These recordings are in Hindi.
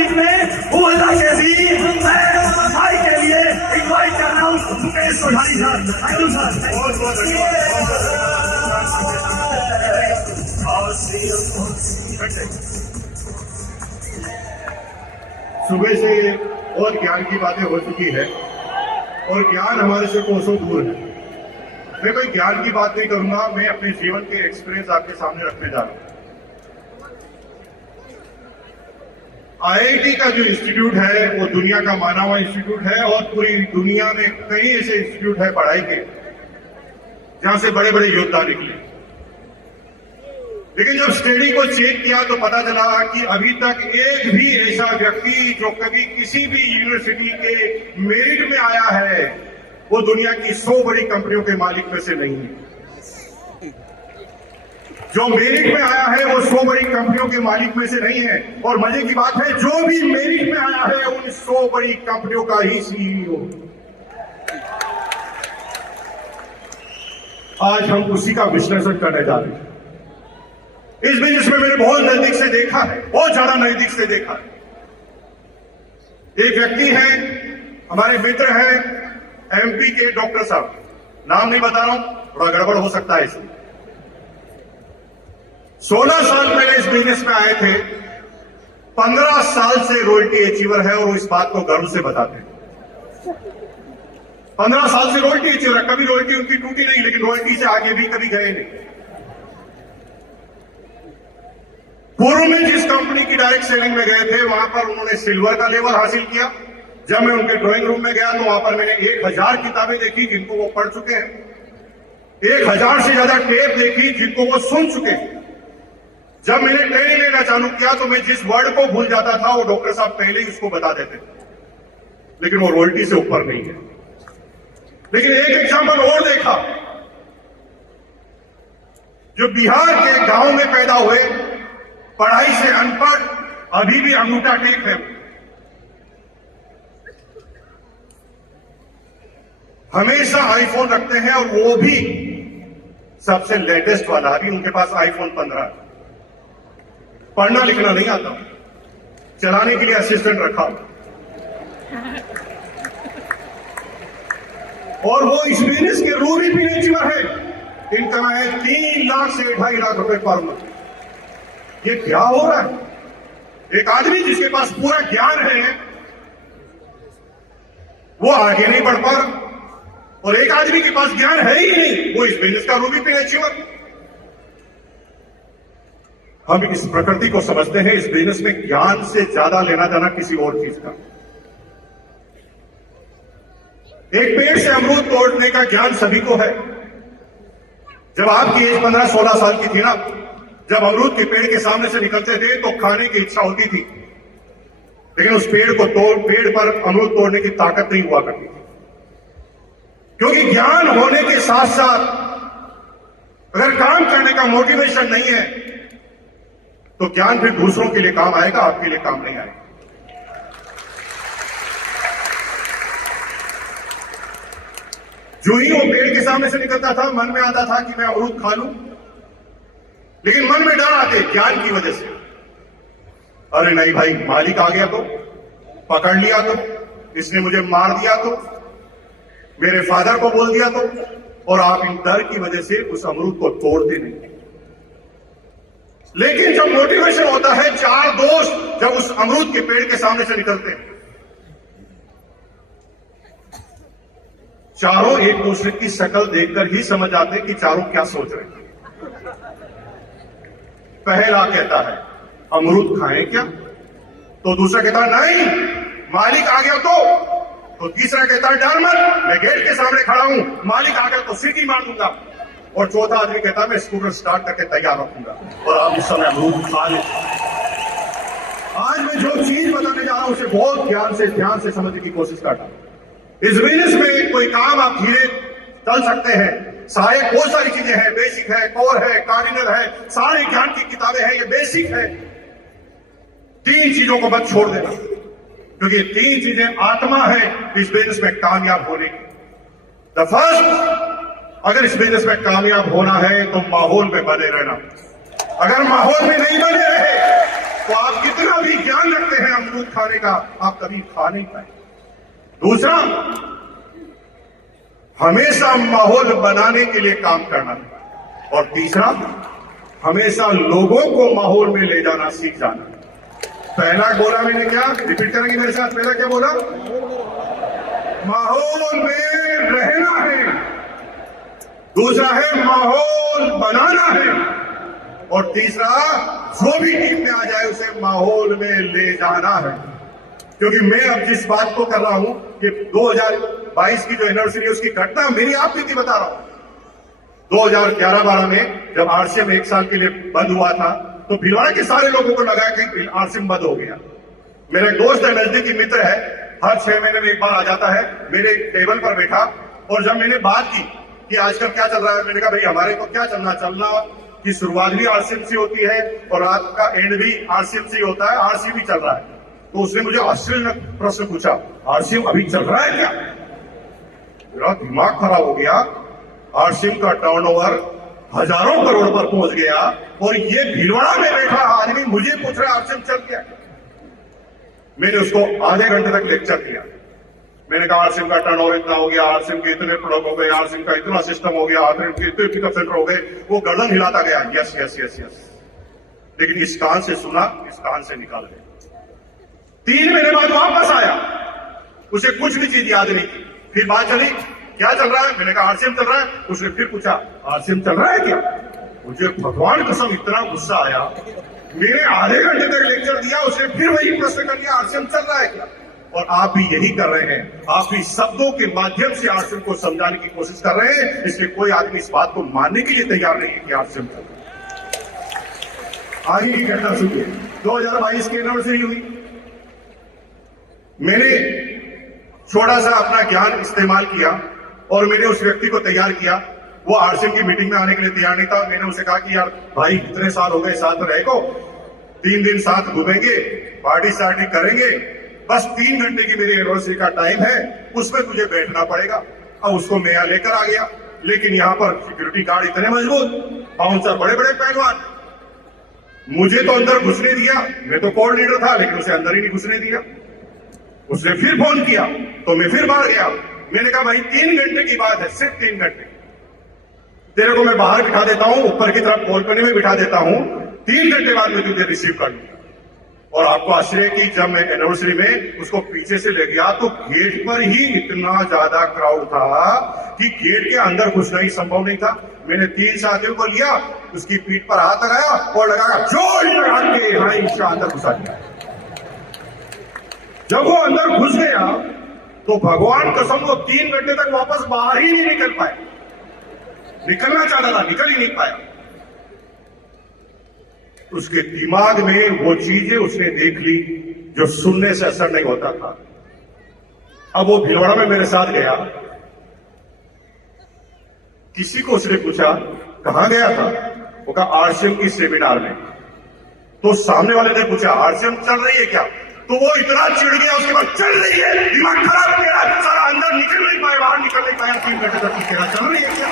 बीच में वो अल्लाह के अजीज मैं भाई के लिए इनवाइट कर रहा हूँ मुकेश कोठारी साहब। Thank you sir. सुबह से बहुत ज्ञान की बातें हो चुकी है और ज्ञान हमारे से कोसों दूर है। मैं कोई ज्ञान की बात नहीं करूंगा, मैं अपने जीवन के एक्सपीरियंस आपके सामने रखने जा रहा हूं। आईआईटी का जो इंस्टीट्यूट है वो दुनिया का माना हुआ इंस्टीट्यूट है और पूरी दुनिया में कई ऐसे इंस्टीट्यूट है पढ़ाई के जहां से बड़े बड़े योद्धा निकले। लेकिन जब स्टडी को चेक किया तो पता चला कि अभी तक एक भी ऐसा व्यक्ति जो कभी किसी भी यूनिवर्सिटी के मेरिट में आया है वो दुनिया की 100 बड़ी कंपनियों के मालिक में से नहीं है। जो मेरिट में आया है वो 100 बड़ी कंपनियों के मालिक में से नहीं है। और मजे की बात है, जो भी मेरिट में आया है उन 100 बड़ी कंपनियों का ही सीईओ। आज हम उसी का विश्लेषण करने जा रहे हैं। इस बिजनेस में मैंने बहुत नजदीक से देखा है, बहुत ज्यादा नजदीक से देखा है। एक व्यक्ति है, हमारे मित्र हैं एमपी के डॉक्टर साहब, नाम नहीं बता रहा हूं, थोड़ा गड़बड़ हो सकता है इसमें। 16 साल पहले इस बिजनेस में आए थे, 15 साल से रॉयल्टी अचीवर है और वो इस बात को गर्व से बताते हैं। 15 साल से रॉयल्टी अचीवर है, कभी रॉयल्टी उनकी टूटी नहीं, लेकिन रॉयल्टी से आगे भी कभी गए नहीं। पूर्व में जिस कंपनी की डायरेक्ट सेलिंग में गए थे वहां पर उन्होंने सिल्वर का लेवल हासिल किया। जब मैं उनके ड्राइंग रूम में गया तो वहां पर मैंने 1000 किताबें देखी जिनको वो पढ़ चुके हैं, 1000 से ज्यादा टेप देखी जिनको वो सुन चुके हैं। जब मैंने ट्रेनिंग लेना चालू किया तो मैं जिस वर्ड को भूल जाता था वो डॉक्टर साहब पहले ही उसको बता देते थे, लेकिन वो रॉयल्टी से ऊपर नहीं है। लेकिन एक एग्जाम्पल और देखा, जो बिहार के गांव में पैदा हुए, पढ़ाई से अनपढ़, अभी भी अंगूठा टेक है, हमेशा आईफोन रखते हैं और वो भी सबसे लेटेस्ट वाला। अभी उनके पास आईफोन 15 है। पढ़ना लिखना नहीं आता, चलाने के लिए असिस्टेंट रखा और वो इस बिजनेस के रूल भी नहीं चुका है। इनका है 3 लाख से 2.5 लाख रुपए पर मंथ। ये क्या हो रहा है? एक आदमी जिसके पास पूरा ज्ञान है वो आगे नहीं बढ़ पा रहा, और एक आदमी के पास ज्ञान है ही नहीं, वो इस बिजनेस का रूबी पे अचीवर। हम इस प्रकृति को समझते हैं, इस बिजनेस में ज्ञान से ज्यादा लेना देना किसी और चीज का। एक पेड़ से अमरूद तोड़ने का ज्ञान सभी को है। जब आपकी एज 15-16 साल की थी ना, जब अमरूद के पेड़ के सामने से निकलते थे तो खाने की इच्छा होती थी, लेकिन उस पेड़ पर अमरूद तोड़ने की ताकत नहीं हुआ करती थी। क्योंकि ज्ञान होने के साथ साथ अगर काम करने का मोटिवेशन नहीं है तो ज्ञान फिर दूसरों के लिए काम आएगा, आपके लिए काम नहीं आएगा। जो ही वो पेड़ के सामने से निकलता था, मन में आता था कि मैं अमरूद खा लूं, लेकिन मन में डर आते ज्ञान की वजह से। अरे नहीं भाई, मालिक आ गया तो, पकड़ लिया तो, इसने मुझे मार दिया तो, मेरे फादर को बोल दिया तो, और आप इन डर की वजह से उस अमरूद को तोड़ते नहीं। लेकिन जब मोटिवेशन होता है, 4 दोस्त जब उस अमरूद के पेड़ के सामने से निकलते हैं, चारों एक दूसरे की शक्ल देखकर ही समझ आते हैं कि चारों क्या सोच रहे हैं। पहला कहता है अमरूद खाएं क्या, तो दूसरा कहता है नहीं, मालिक आ गया तो तीसरा कहता है डर मत, मैं गेट के सामने खड़ा हूं, मालिक आ गया तो सीटी मार दूंगा, और चौथा आदमी कहता है मैं स्कूटर स्टार्ट करके तैयार रखूंगा। और आप इस समय अमरूद खा ले। आज मैं जो चीज बताने जा रहा हूं उसे बहुत ध्यान से समझने की कोशिश करता हूं। इस बिजनेस में कोई काम आप धीरे चल सकते हैं, सहायक बहुत सारी चीजें हैं, बेसिक है, कोर है, कार्डिनल है, सारे ज्ञान की किताबें हैं, ये बेसिक है। 3 चीजों को मत छोड़ देना, क्योंकि 3 चीजें आत्मा है इस बिजनेस में कामयाब होने की। द फर्स्ट, अगर इस बिजनेस में कामयाब होना है तो माहौल में बने रहना। अगर माहौल में नहीं बने रहे तो आप कितना भी ज्ञान रखते हैं अमरूद खाने का, आप कभी खा नहीं पाए। दूसरा, हमेशा माहौल बनाने के लिए काम करना है। और तीसरा, हमेशा लोगों को माहौल में ले जाना सीख जाना। पहला बोला मैंने क्या, रिपीट करेंगे मेरे साथ, पहला क्या बोला? माहौल में रहना है। दूसरा है माहौल बनाना है। और तीसरा, जो भी टीम में आ जाए उसे माहौल में ले जाना है। क्योंकि मैं अब जिस बात को कर रहा हूं कि 2022 की जो एनिवर्सरी है उसकी घटना मेरी आप बीती बता रहा हूं। 2011-12 में जब आरसीएम 1 साल के लिए बंद हुआ था तो भीलवाड़ा के सारे लोगों को लगा कि आरसीएम बंद हो गया। मेरा एक दोस्त है, नजदीकी मित्र है, हर 6 महीने में एक बार आ जाता है, मेरे टेबल पर बैठा। और जब मैंने बात की कि आजकल क्या चल रहा है, मैंने कहा भाई हमारे को क्या चलना की शुरुआत भी आरसीएम से होती है और रात का एंड भी आरसीएम से होता है, आरसीएम भी चल रहा है। तो उसने मुझे आश्चर्य प्रश्न पूछा, आरसीएम अभी चल रहा है क्या? मेरा दिमाग खराब हो गया। आरसीएम का टर्नओवर हजारों करोड़ पर पहुंच गया और ये भीलवाड़ा में बैठा आदमी मुझे पूछ रहा है आरसीएम चल क्या? मैंने उसको आधे घंटे तक लेक्चर दिया। मैंने कहा आरसीएम का टर्नओवर इतना हो गया, आरसीएम के इतने प्रोडक्ट हो गए, आरसीएम का इतना सिस्टम हो गया, आरसीएम के इतने पिकअप सेंटर हो गए। वो गर्दन हिलाता गया, यस यस यस यस। लेकिन इस कान से सुना, इस कान से निकाल गया। 3 महीने बाद वापस आया, उसे कुछ भी चीज याद नहीं थी। फिर बात चली, क्या चल रहा है? मैंने कहा आरसीएम चल रहा है। उसने फिर पूछा आरसीएम चल रहा है क्या? मुझे भगवान कसम इतना गुस्सा आया। मैंने आधे घंटे तक लेक्चर दिया, उसने फिर वही प्रश्न कर लिया, आरसीएम चल रहा है क्या? और आप भी यही कर रहे हैं, आप भी शब्दों के माध्यम से आरसीएम को समझाने की कोशिश कर रहे हैं। इसलिए कोई आदमी इस बात को मानने के लिए तैयार नहीं है कि आरसीएम चल रहा है। आगे की घटना सुनिए। 2022 की एनिवर्सरी हुई। मैंने थोड़ा सा अपना ज्ञान इस्तेमाल किया और मैंने उस व्यक्ति को तैयार किया। वो आरसीएम की मीटिंग में आने के लिए तैयार नहीं था। मैंने उसे कहा कि यार भाई इतने साल हो गए साथ रहे को, 3 दिन साथ घूमेंगे, पार्टी सार्टी करेंगे, बस 3 घंटे की मेरी एनिवर्सरी का टाइम है, उसमें तुझे बैठना पड़ेगा। अब उसको मैं यहाँ लेकर आ गया, लेकिन यहाँ पर सिक्योरिटी गार्ड इतने मजबूत, बाउंसर बड़े बड़े पहलवान। मुझे तो अंदर घुसने दिया, मैं तो कोर लीडर था, लेकिन उसे अंदर ही नहीं घुसने दिया। उसने फिर फोन किया तो मैं फिर बाहर गया। मैंने कहा भाई 3 घंटे की बात है, सिर्फ 3 घंटे, तेरे को मैं बाहर बिठा देता हूं, ऊपर की तरफ बालकनी में बिठा देता हूं, 3 घंटे बाद मैं तुझे रिसीव कर लूंगा। और आपको आश्चर्य कि जब मैं एनिवर्सरी में उसको पीछे से ले गया तो गेट पर ही इतना ज्यादा क्राउड था कि गेट के अंदर घुसना ही संभव नहीं था। मैंने 3 साथियों को लिया, उसकी पीठ पर हाथ लगाया और लगाया जोर लगा के अंदर घुसा दिया। जब वो अंदर घुस गया तो भगवान कसम वो 3 घंटे तक वापस बाहर ही नहीं निकल पाए। निकलना चाहता था, निकल ही नहीं पाया। उसके दिमाग में वो चीजें उसने देख ली जो सुनने से असर नहीं होता था। अब वो भीलवाड़ा में मेरे साथ गया, किसी को उसने पूछा कहां गया था, वो कहा आरसीएम की सेमिनार में। तो सामने वाले ने पूछा आरसीएम चल रही है क्या? तो वो इतना चिढ़ गया, उसके बाद चल रही है, दिमाग खराब किया, सारा अंदर निकल नहीं पाया, बाहर निकल नहीं पाया। 3 घंटे तक पूछेगा चल रही है क्या?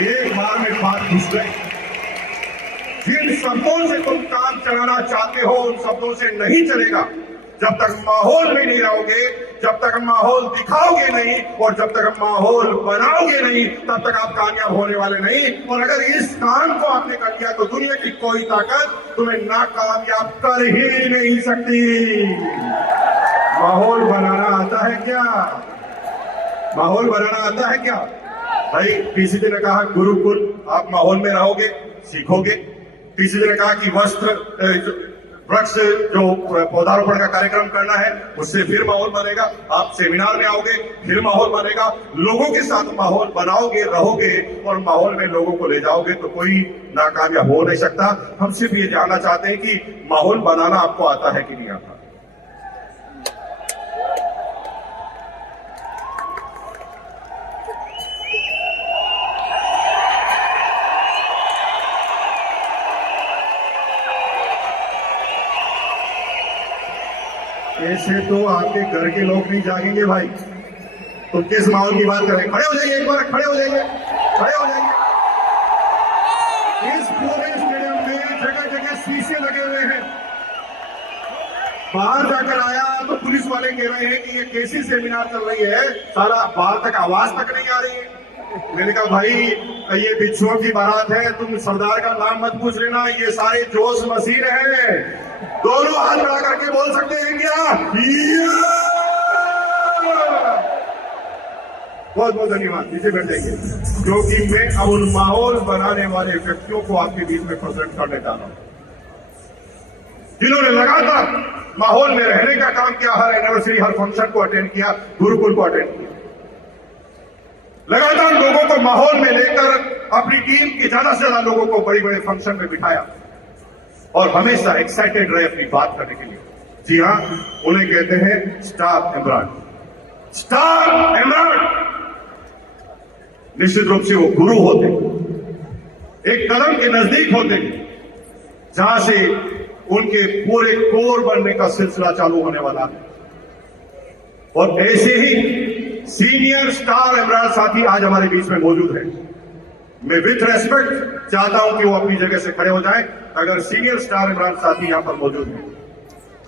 एक बार में बात घुस गई। जिन शब्दों से तुम काम चलाना चाहते हो उन शब्दों से नहीं चलेगा। जब तक माहौल में नहीं रहोगे, जब तक माहौल दिखाओगे नहीं और जब तक माहौल बनाओगे नहीं, तब तक आप कामयाब होने वाले नहीं। और अगर इस काम को आपने कर लिया तो दुनिया की कोई ताकत तुम्हें नाकामयाब कर ही नहीं सकती। माहौल बनाना आता है क्या? माहौल बनाना आता है क्या? भाई किसी ने कहा गुरुकुल, आप माहौल में रहोगे सीखोगे। किसी ने कहा कि वृक्ष जो पौधारोपण का कार्यक्रम करना है उससे फिर माहौल बनेगा। आप सेमिनार में आओगे फिर माहौल बनेगा। लोगों के साथ माहौल बनाओगे, रहोगे और माहौल में लोगों को ले जाओगे तो कोई नाकामयाब हो नहीं सकता। हम सिर्फ ये जानना चाहते हैं कि माहौल बनाना आपको आता है कि नहीं आता। ऐसे तो आपके घर के लोग नहीं जागेंगे भाई। तो किस माहौल की बात करें? खड़े हो जाइए, एक बार खड़े हो जाइए, खड़े हो जाइए। इस पूरे स्टेडियम में जगह जगह शीशे लगे हुए हैं। बाहर जाकर आया तो पुलिस वाले कह रहे हैं कि ये कैसी सेमिनार चल रही है, सारा बाहर तक आवाज तक नहीं आ रही है। मैंने कहा भाई ये बिच्छुओं की बारात है, तुम सरदार का नाम मत पूछ लेना, ये सारे जोश मसीह है। दोनों हाथ बढ़ा करके बोल सकते हैं क्या? बहुत बहुत धन्यवाद। नीचे बैठ जाइए, क्योंकि मैं अब उन माहौल बनाने वाले व्यक्तियों को आपके बीच में प्रेजेंट करने जा रहा हूं, जिन्होंने लगातार माहौल में रहने का काम किया, हर एनिवर्सरी हर फंक्शन को अटेंड किया, गुरुकुल को अटेंड किया, लगातार लोगों को माहौल में लेकर अपनी टीम के ज्यादा से ज्यादा लोगों को बड़े बड़े फंक्शन में बिठाया और हमेशा एक्साइटेड रहे अपनी बात करने के लिए। जी हां, उन्हें कहते हैं स्टार इमरान। स्टार इमरान निश्चित रूप से वो गुरु होते, एक कदम के नजदीक होते, जहां से उनके पूरे कोर बनने का सिलसिला चालू होने वाला है। और ऐसे ही सीनियर स्टार इमरान साथी आज हमारे बीच में मौजूद है। मैं विथ रेस्पेक्ट चाहता हूं कि वो अपनी जगह से खड़े हो जाएं। अगर सीनियर स्टार इमरान साथी यहां पर मौजूद है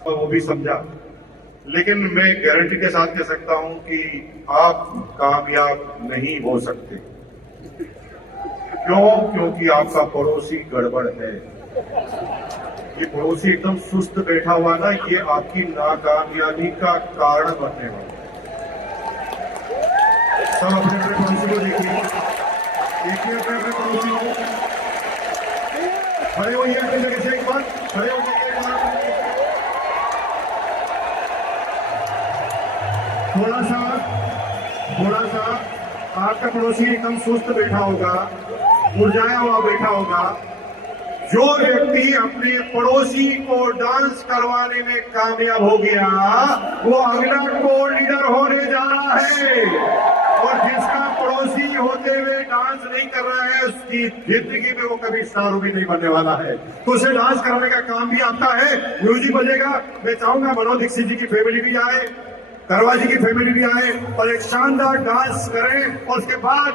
तो वो भी समझा, लेकिन मैं गारंटी के साथ कह सकता हूं कि आप कामयाब नहीं हो सकते। क्यों? क्योंकि आपका पड़ोसी गड़बड़ है। ये पड़ोसी एकदम सुस्त बैठा हुआ ना, ये आपकी नाकामयाबी का कारण बनने वाला। सब अपने अपने पड़ोसी को देखिए, अपने अपने पड़ोसी को। खड़े होइए अपनी जगह से, एक बार खड़े हो जाइए। थोड़ा सा आपका पड़ोसी एकदम सुस्त बैठा होगा, मुरझाया हुआ बैठा होगा। जो व्यक्ति अपने पड़ोसी को डांस करवाने में कामयाब हो गया, वो अगला कोर लीडर होने जा रहा है। और जिसका पड़ोसी होते हुए डांस नहीं कर रहा है, उसकी जिंदगी में वो कभी स्टार भी नहीं बनने वाला है। तो उसे डांस करने का काम भी आता है। म्यूजिक बजेगा, मैं चाहूंगा मनोज दीक्षित जी की फैमिली भी आए, करवा जी की फैमिली भी आए और एक शानदार डांस करें। और उसके बाद